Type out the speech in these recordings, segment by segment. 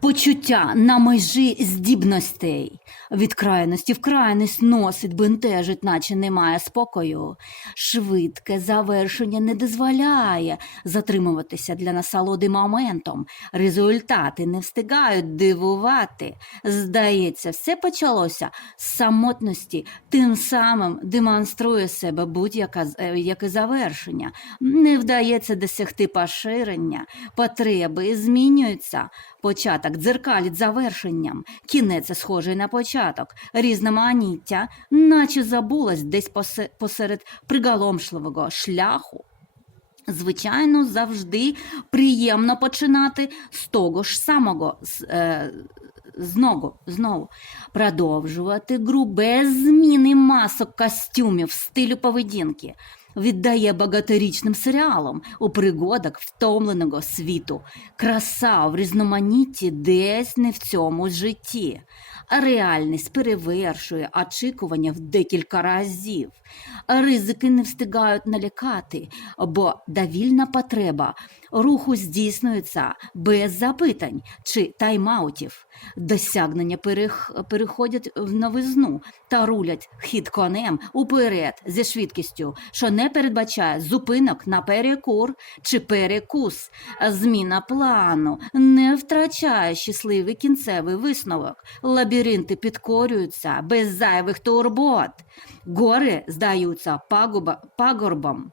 Почуття на межі здібностей. Від крайності в крайність носить, бентежить, наче немає спокою. Швидке завершення не дозволяє затримуватися для насолоди моментом. Результати не встигають дивувати. Здається, все почалося з самотності, тим самим демонструє себе будь-яке яке завершення. Не вдається досягти поширення, потреби змінюються. Початок дзеркалить завершенням, кінець схожий на початок, різноманіття, наче забулось десь посе- посеред приголомшливого шляху. Звичайно, завжди приємно починати з того ж самого. з, е, Знову, знову продовжувати гру без зміни масок костюмів, стилю поведінки. Віддає багаторічним серіалам у пригодах втомленого світу. Краса в різноманітті десь не в цьому житті. А реальність перевершує очікування в декілька разів. Ризики не встигають налякати, бо довільна потреба руху здійснюється без запитань чи тайм-аутів. Досягнення перех- переходять в новизну та рулять хід конем уперед зі швидкістю, що не передбачає зупинок на перекур чи перекус. Зміна плану не втрачає щасливий кінцевий висновок. Лабіринти підкорюються без зайвих турбот. Гори здаються пагуба, пагорбом.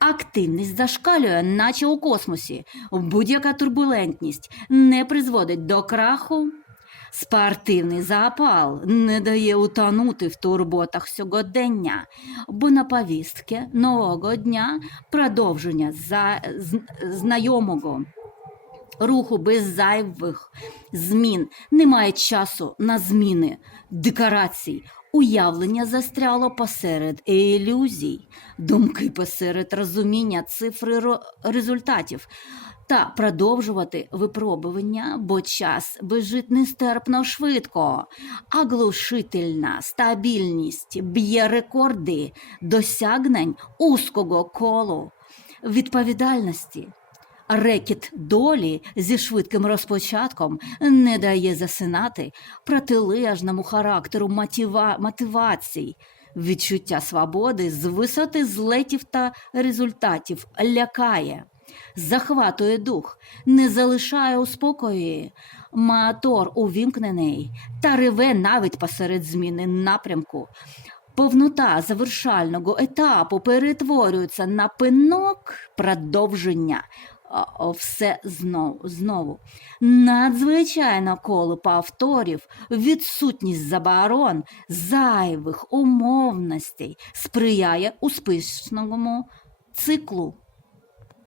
Активність зашкалює, наче у космосі. Будь-яка турбулентність не призводить до краху. Спортивний запал не дає утонути в турботах сьогодення, бо на повістки нового дня продовження за, знайомого руху без зайвих змін. Немає часу на зміни, декорацій. Уявлення застряло посеред ілюзій, думки посеред розуміння цифри результатів. Та продовжувати випробування, бо час біжить нестерпно швидко. Оглушительна стабільність б'є рекорди досягнень узкого колу відповідальності. Рекіт долі зі швидким розпочатком не дає засинати протилежному характеру мотива... мотивацій. Відчуття свободи з висоти злетів та результатів лякає, захватує дух, не залишає у спокої. Мотор увімкнений та реве навіть посеред зміни напрямку. Повнота завершального етапу перетворюється на пинок продовження. Все знову, знову. Надзвичайно коло повторів, відсутність заборон, зайвих умовностей сприяє успішному циклу.